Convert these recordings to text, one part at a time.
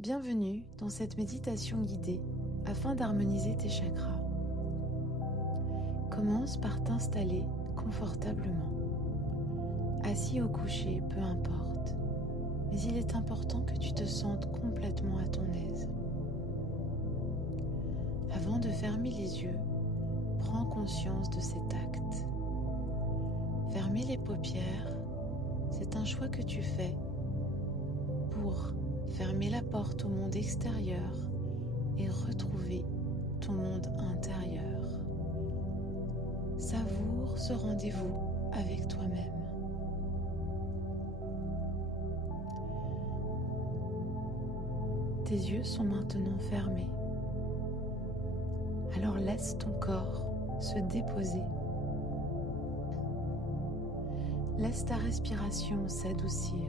Bienvenue dans cette méditation guidée afin d'harmoniser tes chakras. Commence par t'installer confortablement. Assis au coucher, peu importe, mais il est important que tu te sentes complètement à ton aise. Avant de fermer les yeux, prends conscience de cet acte. Fermer les paupières, c'est un choix que tu fais pour fermer la porte au monde extérieur et retrouver ton monde intérieur. Savoure ce rendez-vous avec toi-même. Tes yeux sont maintenant fermés. Alors laisse ton corps se déposer. Laisse ta respiration s'adoucir.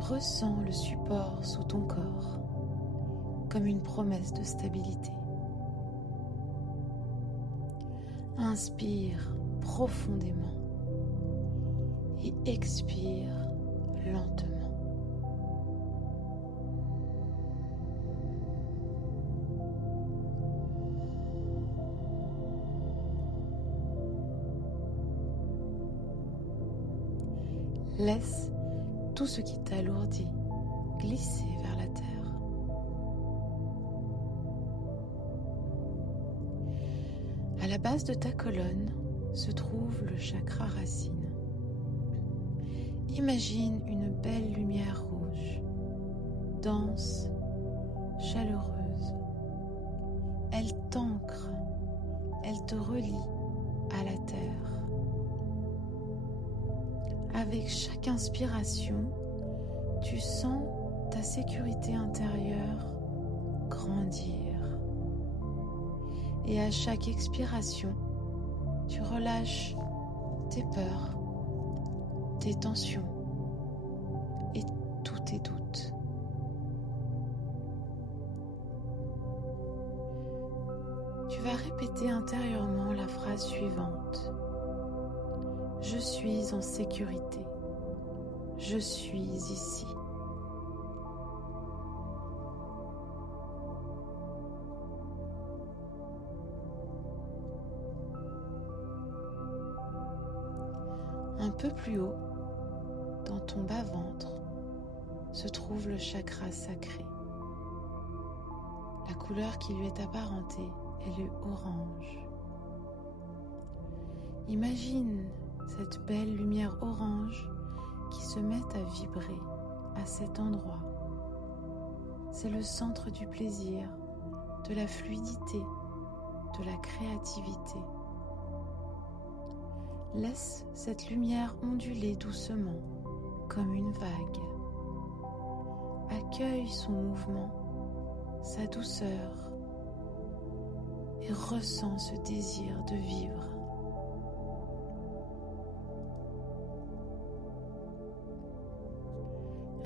Ressens le support sous ton corps, comme une promesse de stabilité. Inspire profondément et expire lentement. Laisse tout ce qui t'alourdit glisser vers la terre. À la base de ta colonne se trouve le chakra racine. Imagine une belle lumière rouge, dense, chaleureuse. Elle t'ancre, elle te relie à la terre. Avec chaque inspiration, tu sens ta sécurité intérieure grandir. Et à chaque expiration, tu relâches tes peurs, tes tensions et tous tes doutes. Tu vas répéter intérieurement la phrase suivante. Je suis en sécurité. Je suis ici. Un peu plus haut, dans ton bas-ventre, se trouve le chakra sacré. La couleur qui lui est apparentée est le orange. Imagine cette belle lumière orange qui se met à vibrer à cet endroit. C'est le centre du plaisir, de la fluidité, de la créativité. Laisse cette lumière onduler doucement, comme une vague. Accueille son mouvement, sa douceur, et ressens ce désir de vivre.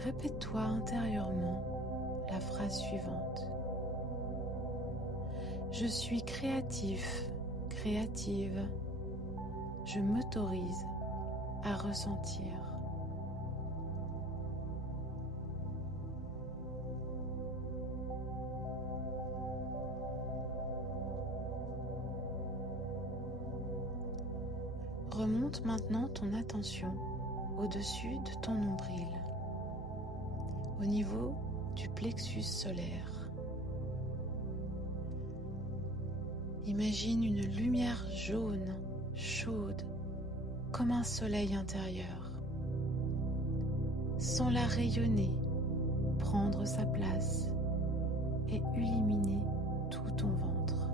Répète-toi intérieurement la phrase suivante. Je suis créatif, créative. Je m'autorise à ressentir. Remonte maintenant ton attention au-dessus de ton nombril, au niveau du plexus solaire. Imagine une lumière jaune, chaude, comme un soleil intérieur. Sens-la rayonner, prendre sa place et illuminer tout ton ventre.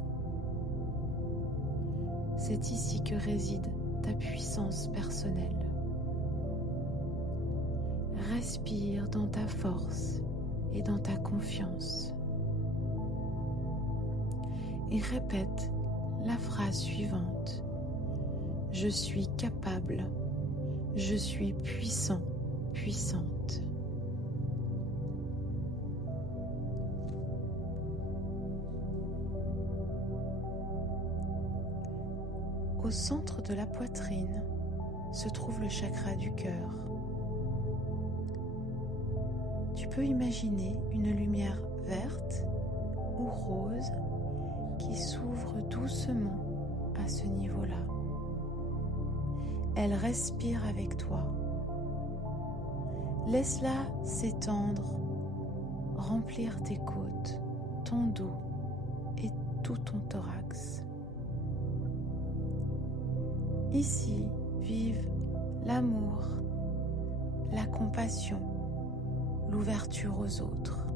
C'est ici que réside ta puissance personnelle. Respire dans ta force et dans ta confiance. Et répète la phrase suivante. Je suis capable. Je suis puissant, puissante. Au centre de la poitrine se trouve le chakra du cœur. tu peux imaginer une lumière verte ou rose qui s'ouvre doucement à ce niveau-là. Elle respire avec toi. Laisse-la s'étendre, remplir tes côtes, ton dos et tout ton thorax. Ici vivent l'amour, la compassion, l'ouverture aux autres.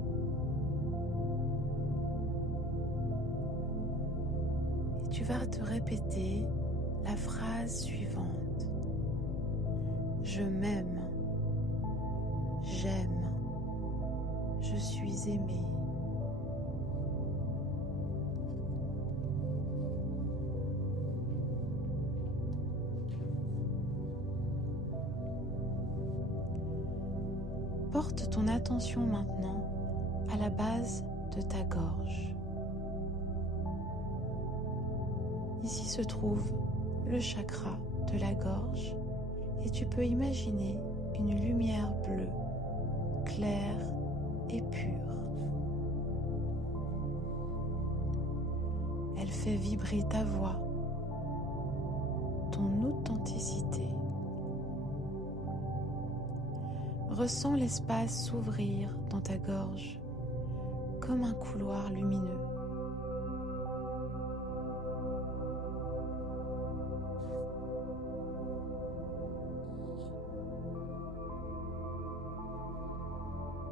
Et tu vas te répéter la phrase suivante. Je m'aime, j'aime, je suis aimé. Porte ton attention maintenant à la base de ta gorge. Ici se trouve le chakra de la gorge et tu peux imaginer une lumière bleue, claire et pure. Elle fait vibrer ta voix, ton authenticité. Ressens l'espace s'ouvrir dans ta gorge comme un couloir lumineux.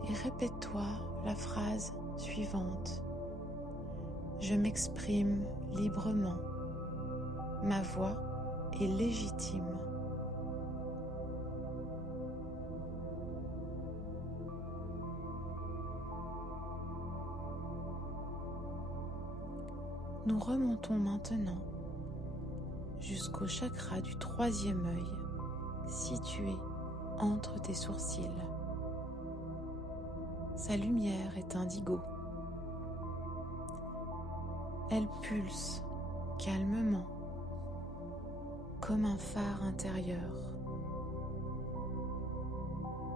Et répète-toi la phrase suivante. Je m'exprime librement. Ma voix est légitime. Nous remontons maintenant jusqu'au chakra du troisième œil, situé entre tes sourcils. Sa lumière est indigo. Elle pulse calmement, comme un phare intérieur.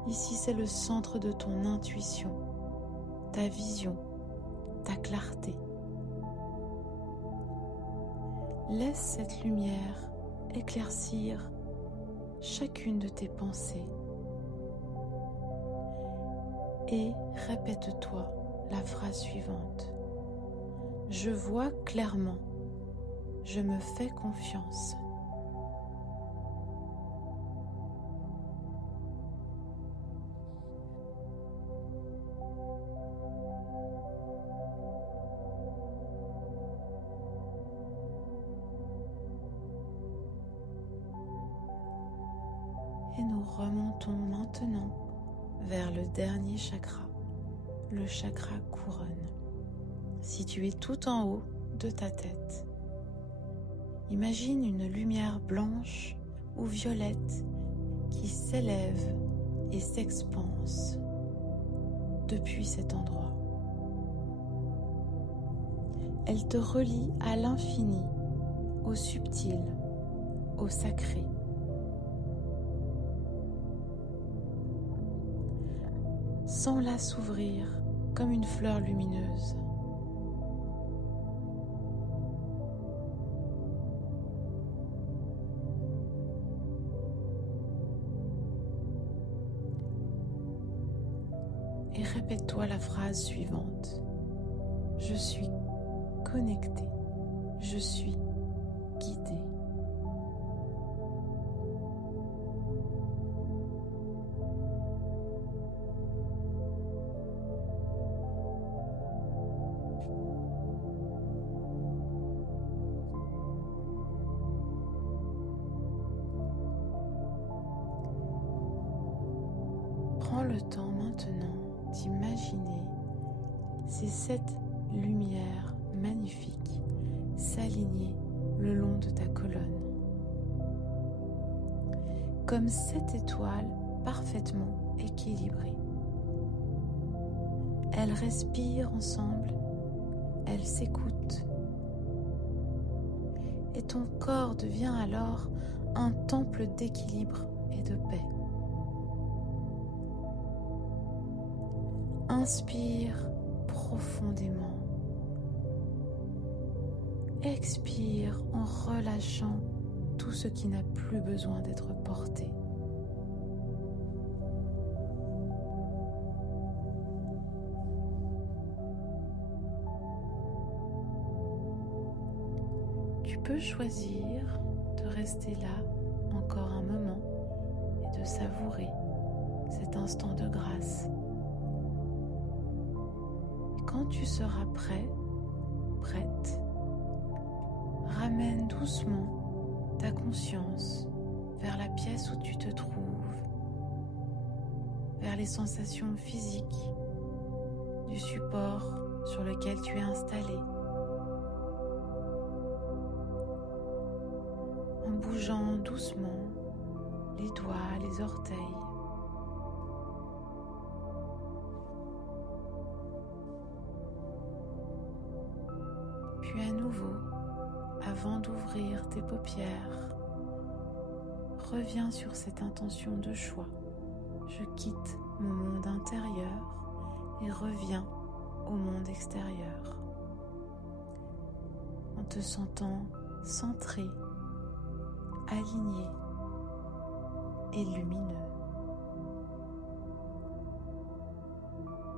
Ici, c'est le centre de ton intuition, ta vision, ta clarté. Laisse cette lumière éclaircir chacune de tes pensées et répète-toi la phrase suivante. Je vois clairement, je me fais confiance. Et nous remontons maintenant vers le dernier chakra, le chakra couronne, situé tout en haut de ta tête. Imagine une lumière blanche ou violette qui s'élève et s'expanse depuis cet endroit. Elle te relie à l'infini, au subtil, au sacré. Sens-la s'ouvrir comme une fleur lumineuse. Et répète-toi la phrase suivante. Je suis connecté, je suis guidé. Prends le temps maintenant d'imaginer ces 7 lumières magnifiques s'aligner le long de ta colonne. Comme 7 étoiles parfaitement équilibrées. Elles respirent ensemble, elles s'écoutent. Et ton corps devient alors un temple d'équilibre et de paix. Inspire profondément. Expire en relâchant tout ce qui n'a plus besoin d'être porté. Tu peux choisir de rester là encore un moment et de savourer cet instant de grâce. Et quand tu seras prêt, prête, ramène doucement ta conscience vers la pièce où tu te trouves, vers les sensations physiques du support sur lequel tu es installé, en bougeant doucement les doigts, les orteils. Puis à nouveau, avant d'ouvrir tes paupières, reviens sur cette intention de choix. Je quitte mon monde intérieur et reviens au monde extérieur, en te sentant centré, aligné et lumineux.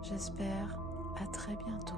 J'espère à très bientôt.